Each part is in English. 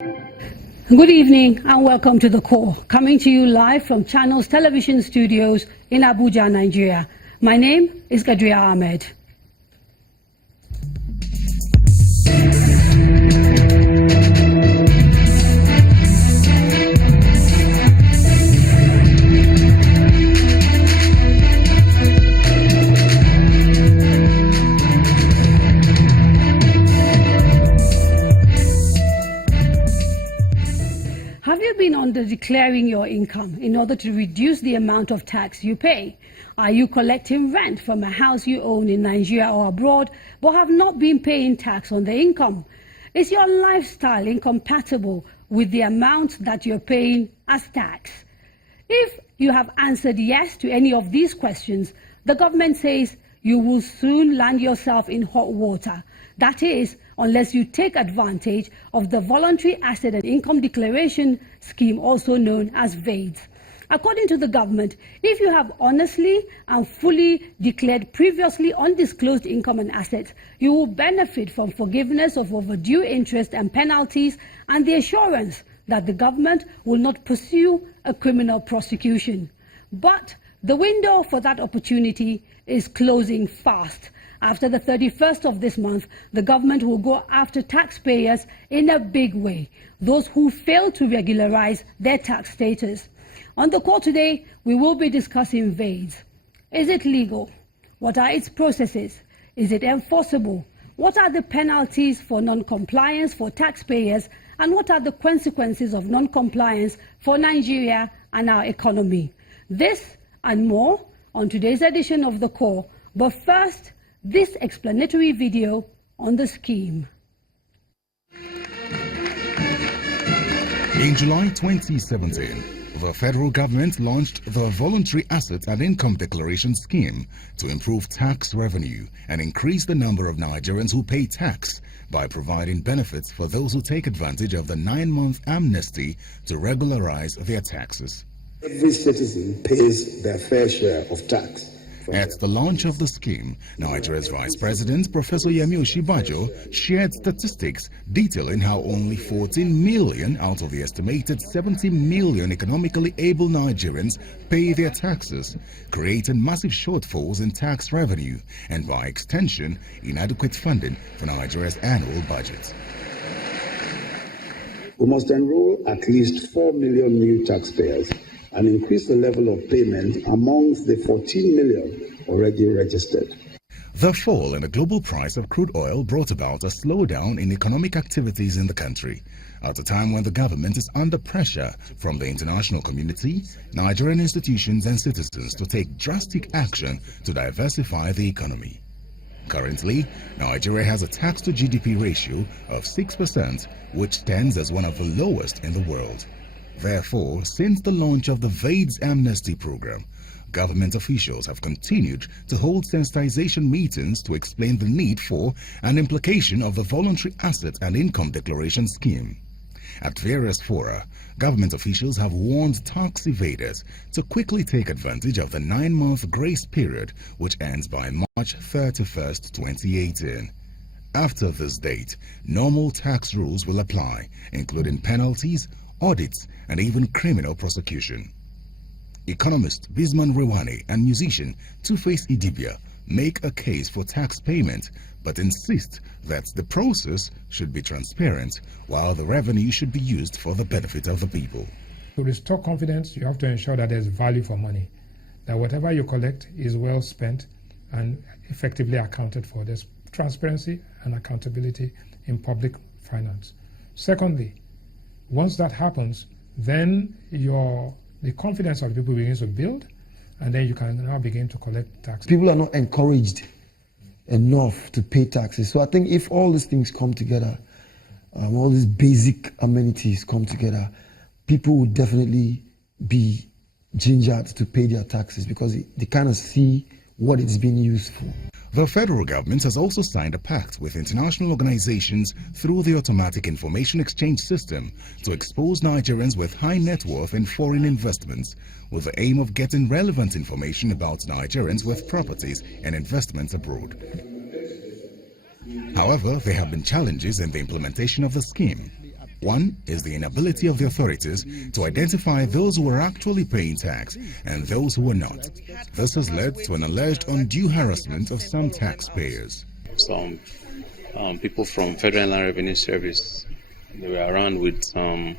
Good evening and welcome to The Core, coming to you live from Channels Television Studios in Abuja, Nigeria. My name is Gadria Ahmed. Have you been under-declaring your income in order to reduce the amount of tax you pay? Are you collecting rent from a house you own in Nigeria or abroad but have not been paying tax on the income? Is your lifestyle incompatible with the amount that you're paying as tax? If you have answered yes to any of these questions, the government says you will soon land yourself in hot water. That is, unless you take advantage of the Voluntary Asset and Income Declaration Scheme, also known as VAIDS. According to the government, if you have honestly and fully declared previously undisclosed income and assets, you will benefit from forgiveness of overdue interest and penalties and the assurance that the government will not pursue a criminal prosecution. But the window for that opportunity is closing fast. After the 31st of this month, the government will go after taxpayers in a big way, those who fail to regularize their tax status. On the call today, we will be discussing VAIDS. Is it legal? What are its processes? Is it enforceable? What are the penalties for non-compliance for taxpayers? And what are the consequences of non-compliance for Nigeria and our economy? This and more on today's edition of The Call. But first, this explanatory video on the scheme. In July 2017, the federal government launched the Voluntary Asset and Income Declaration Scheme to improve tax revenue and increase the number of Nigerians who pay tax by providing benefits for those who take advantage of the 9-month amnesty to regularize their taxes. Every citizen pays their fair share of tax. At the launch of the scheme, Nigeria's Vice President, Professor Yemi Osinbajo, shared statistics detailing how only 14 million out of the estimated 70 million economically able Nigerians pay their taxes, creating massive shortfalls in tax revenue and, by extension, inadequate funding for Nigeria's annual budget. We must enroll at least 4 million new taxpayers and increase the level of payment amongst the 14 million already registered. The fall in the global price of crude oil brought about a slowdown in economic activities in the country. At a time when the government is under pressure from the international community, Nigerian institutions and citizens to take drastic action to diversify the economy. Currently, Nigeria has a tax-to-GDP ratio of 6%, which stands as one of the lowest in the world. Therefore, since the launch of the VAIDS amnesty program, government officials have continued to hold sensitization meetings to explain the need for and implication of the Voluntary Asset and Income Declaration Scheme. At various fora, government officials have warned tax evaders to quickly take advantage of the 9-month grace period, which ends by March 31st, 2018. After this date, normal tax rules will apply, including penalties, audits, and even criminal prosecution. Economist Bisman Rewani and musician Two-Face Idibia make a case for tax payment, but insist that the process should be transparent, while the revenue should be used for the benefit of the people. To restore confidence, you have to ensure that there's value for money, that whatever you collect is well spent and effectively accounted for. There's transparency and accountability in public finance. Secondly, once that happens, then the confidence of the people begins to build, and then you can now begin to collect taxes. People are not encouraged enough to pay taxes. So I think if all these things come together, all these basic amenities come together, people will definitely be gingered to pay their taxes because they kind of see what it's being used for. The federal government has also signed a pact with international organizations through the Automatic Information Exchange System to expose Nigerians with high net worth in foreign investments, with the aim of getting relevant information about Nigerians with properties and investments abroad. However, there have been challenges in the implementation of the scheme. One is the inability of the authorities to identify those who are actually paying tax and those who are not. This has led to an alleged undue harassment of some taxpayers. Some people from Federal Inland Revenue Service, they were around with some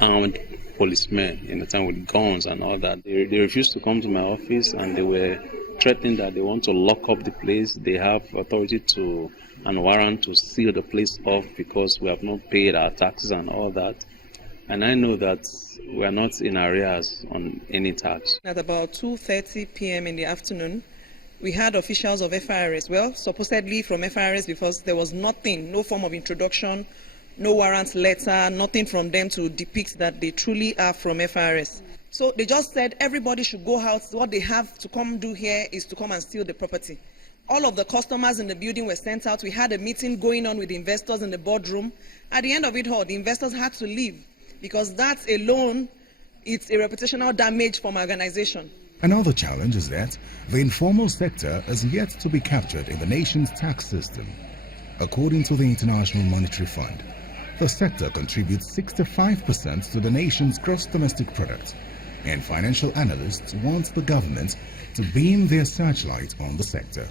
armed policemen in the time with guns and all that. They refused to come to my office, and they were threatening that they want to lock up the place. They have authority to and warrant to seal the place off because we have not paid our taxes and all that. And I know that we are not in arrears on any tax. At about 2:30 p.m. in the afternoon, we had officials of FIRS, well, supposedly from FIRS, because there was nothing, no form of introduction, no warrant letter, nothing from them to depict that they truly are from FIRS. So they just said everybody should go out. What they have to come do here is to come and steal the property. All of the customers in the building were sent out. We had a meeting going on with the investors in the boardroom. At the end of it all, the investors had to leave because that alone, it's a reputational damage for my organization. Another challenge is that the informal sector is yet to be captured in the nation's tax system. According to the International Monetary Fund, the sector contributes 65% to the nation's gross domestic product, and financial analysts want the government to beam their searchlight on the sector.